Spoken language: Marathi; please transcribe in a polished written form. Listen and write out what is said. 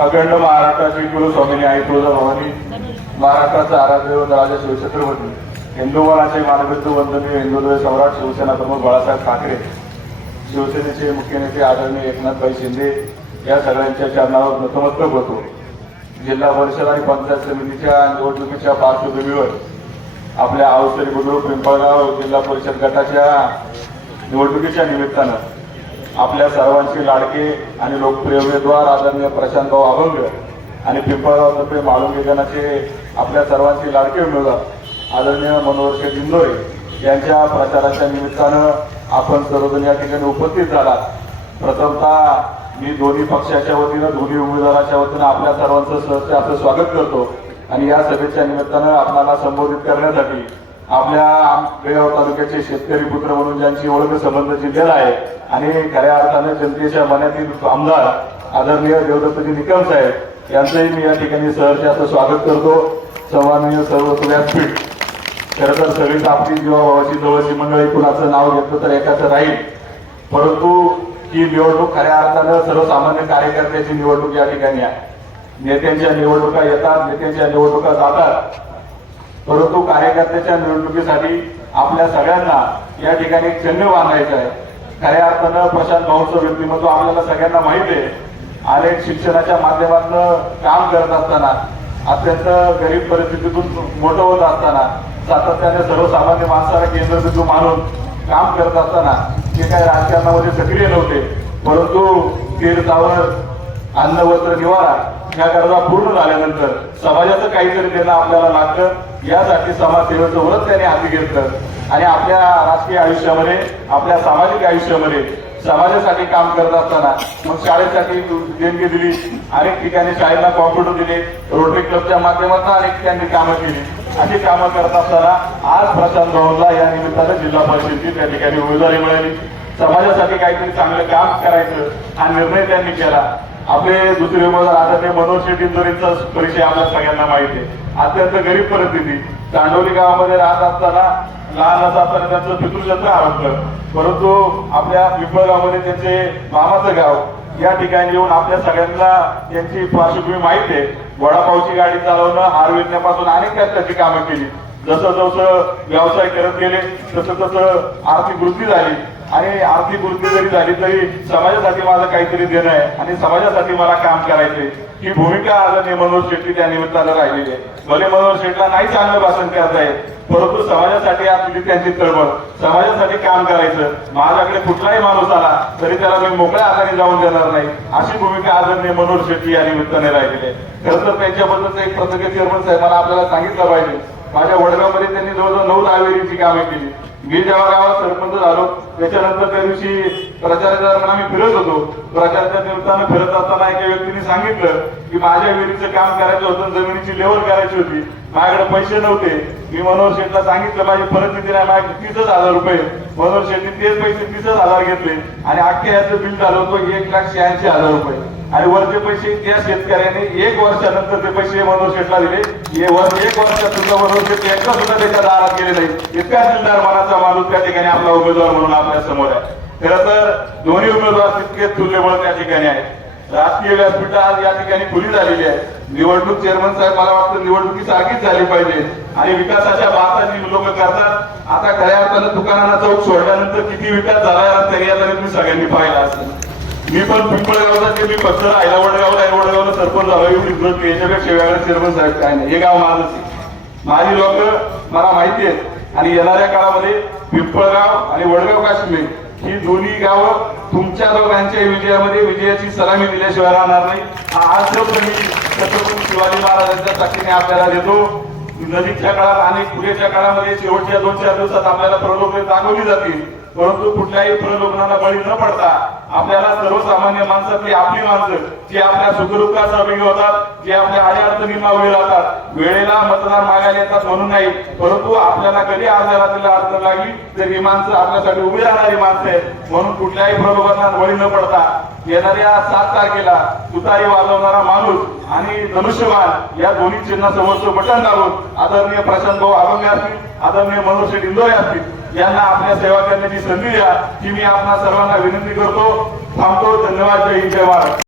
अखंड महाराष्ट्राची कुलस्वामिनी आई तुळजाभवानी, महाराष्ट्राचा आराध्य राजा शिवछत्रपती, हिंदुवराचे मानवंत वंदनीय हिंदुत्व सम्राट शिवसेना प्रमुख बाळासाहेब ठाकरे, शिवसेनेचे मुख्य नेते आदरणीय एकनाथभाई शिंदे या सगळ्यांच्या चरणावर नतमस्तक होतो। जिल्हा परिषद आणि पंचायत समितीच्या निवडणुकीच्या पार्श्वभूमीवर आपल्या अवसरी बुद्रुक पिंपळगाव जिल्हा परिषद गटाच्या निवडणुकीच्या निमित्तानं आपल्या सर्वांचे लाडके आणि लोकप्रिय उमेदवार आदरणीय प्रशांतभाऊ अभंग आणि पिंपळगाव तर्फे माळुंगे गणाचे आपल्या सर्वांचे लाडके उमेदवार आदरणीय मनोहर शेठ इंदोरे यांच्या प्रचाराच्या निमित्तानं आपण सर्वजण या ठिकाणी उपस्थित झालात। प्रथमतः मी दोन्ही पक्षाच्या वतीनं दोन्ही उमेदवाराच्या वतीनं आपल्या सर्वांचं सहर्ष असं स्वागत करतो आणि या सभेच्या निमित्तानं आपल्याला संबोधित करण्यासाठी आपल्या बेळगाव तालुक्याचे शेतकरी पुत्र म्हणून ज्यांची ओळख संबंध जिल्ह्याला आहे आणि खऱ्या अर्थाने जनतेच्या मनातील आमदार आदरणीय देवदत्तजी निकम साहेब यांचंही मी या ठिकाणी सहर्ष असं स्वागत करतो। सन्माननीय सर्व व्यासपीठ, खरं तर सगळीच आपली जीवाभावाची जवळची मंडळी कुणाचं नाव घेतलं तर एकाचं राहील, परंतु ही निवडणूक खऱ्या अर्थानं सर्वसामान्य कार्यकर्त्याची निवडणूक या ठिकाणी आहे। नेत्यांच्या निवडणुका येतात, नेत्यांच्या निवडणुका जातात, परंतु कार्यकर्त्याच्या निवडणुकीसाठी आपल्या सगळ्यांना या ठिकाणी एक चिन्ह बांधायचं आहे। खऱ्या अर्थानं प्रशांत भाऊंचं व्यक्तिमत्व आपल्याला सगळ्यांना माहिती आहे। अनेक शिक्षणाच्या माध्यमातून काम करत असताना, अत्यंत गरीब परिस्थितीतून मोठं होत असताना, सातत्याने सर्वसामान्य माणसाला केंद्रबिंदू मानून काम करत असताना ते काही राजकारणामध्ये सक्रिय नव्हते, परंतु तीर चावल अन्न वस्त्र निवारा ह्या गरजा पूर्ण झाल्यानंतर समाजाचं काहीतरी देणं आपल्याला लागतं। यासाठी समाजसेवेचं व्रत त्यांनी हाती घेतलं आणि आपल्या राजकीय आयुष्यामध्ये, आपल्या सामाजिक आयुष्यामध्ये समाजासाठी काम करत असताना मग शाळेसाठी देणगी दिली, अनेक ठिकाणी शाळेला कॉम्प्युटर दिले, रोटरी क्लबच्या माध्यमातून अनेक ठिकाणी कामं केली। अशी कामं करत असताना आज प्रशांत भाऊंना या निमित्तानं जिल्हा परिषदेची त्या ठिकाणी उमेदवारी मिळाली। समाजासाठी काहीतरी चांगलं काम करायचं हा निर्णय त्यांनी केला। आपले दुसरे उमेदवार आदरणीय मनोहर शेठ इंदोरेंचा परिचय आपल्या सगळ्यांना माहिती आहे। अत्यंत गरीब परिस्थिती, चांडोली गावामध्ये राहत असताना लहान असताना त्यांचं पितृक्षेत्र हरपलं, परंतु आपल्या पिंपळगावमध्ये त्यांचे मामाचं गाव या ठिकाणी येऊन आपल्या सगळ्यांना त्यांची पार्श्वभूमी माहिती आहे। वडापावची गाडी चालवणं, हार विकण्यापासून अनेक कष्टाची कामं केली। जसं जसं व्यवसाय करत गेले तसं तसं आर्थिक वृद्धी झाली आणि आर्थिक वृद्धी जरी झाली तरी समाजासाठी माझं काहीतरी देणं आहे आणि समाजासाठी मला काम करायचंय ही भूमिका आदरणीय मनोहर शेट्टी त्या निमित्तानं राहिलेली आहे। भले मनोहर शेठला नाही चांगलं भाषण करता येत, परंतु समाजासाठी आपली त्यांची तळमळ, समाजासाठी काम करायचं, माझ्याकडे कुठलाही माणूस आला तरी त्याला मी मोकळ्या हाताने जाऊन देणार नाही, अशी भूमिका आदरणीय मनोहर शेट्टी या निमित्ताने राहिलेली आहे। खरं तर त्यांच्याबद्दलचं एक प्रत्येक चेअरमन साहेब मला आपल्याला सांगितलं पाहिजे। माझ्या वडगावमध्ये त्यांनी जवळजवळ 9 लायब्ररीची कामे केली। मी जेव्हा गावात सरपंच झालो त्याच्यानंतर त्या दिवशी प्रचाराच्या दरम्यान आम्ही फिरत होतो। प्रचाराच्या निमित्तानं फिरत असताना एका व्यक्तीने सांगितलं की माझ्या विहिरीचं काम करायचं होतं, जमिनीची लेवल करायची होती, माझ्याकडे पैसे नव्हते। मी मनोहर शेठला सांगितलं माझी परिस्थिती नाही, माझ्याकडे 30,000 रुपये। मनोहर शेठने तेच पैसे 30,000 घेतले आणि अख्ख्या याचं बिल झालं होतं 1,86,000 रुपये आणि वरचे पैसे त्या शेतकऱ्याने 1 वर्षानंतर ते पैसे मनोहर शेठला दिले। 1 वर्षात सुद्धा मनोहर शेठ एकदा सुद्धा त्याच्या दारात गेले नाही। इतका दिलदार मनाचा माणूस त्या ठिकाणी आपला उमेदवार म्हणून आपल्या समोर आहे। खरं तर दोन्ही उमेदवार तितकेच तुल्यबळ त्या ठिकाणी आहेत। राजकीय व्यासपीठ आज या ठिकाणी खुली झालेली आहे। निवडणूक चेअरमन साहेब मला वाटतं निवडणुकीसारखीच झाली पाहिजे आणि विकासाच्या बातांनी लोक करतात। आता खऱ्या अर्थानं दुकानाला चौक सोडल्यानंतर किती विकास झाला याला तुम्ही सगळ्यांनी पाहिला असेल। मी पण पिंपळगावचा मी फक्त राहिला वडगावला सरपंच झालो, एवढी गोष्ट याच्यापेक्षा वेगळा चेअरमन साहेब काय नाही। हे गाव माझंच, माझी लोक मला माहिती आहेत आणि येणाऱ्या काळामध्ये पिंपळगाव आणि वडगाव काश्मीर ही दोन्ही गावं तुमच्या दोघांच्या विजयामध्ये विजयाची सलामी दिल्याशिवाय राहणार नाही। आज शब्द मी छत्रपती शिवाजी महाराजांच्या साक्षीने आपल्याला देतो। नजीकच्या काळात आणि पुढेच्या काळामध्ये शेवटच्या 2-4 दिवसात आपल्याला प्रलोभने दाखवली जातील, परंतु कुठल्याही प्रलोभनाला बळी न पडता आपल्याला सर्वसामान्य माणसातली आपली माणसं जी आपल्या सुखदुःखात सहभागी होतात, जे आपल्या अडचणींना उभे राहतात, वेळेला मतदार मागायला येतात म्हणून नाही, परंतु आपल्याला कधी अर्ध्या रात्रीला अडचण लागली तर ही माणसं आपल्यासाठी उभी राहणारी माणसं आहेत। म्हणून कुठल्याही प्रलोभनाला बळी न पडता येणाऱ्या 7 तारखेला तुतारी वाजवणारा माणूस आणि धनुष्यबाण या दोन्ही चिन्हासमोरचं बटन दाबून आदरणीय प्रशांत भाऊ अभंग असतील, आदरणीय मनोहर शेठ इंदोरे असतील यांना आपल्या सेवा करण्याची संधी द्या ही मी आपल्या सर्वांना विनंती करतो। थांबतो। धन्यवाद। जय हिंद, जय महाराष्ट्र।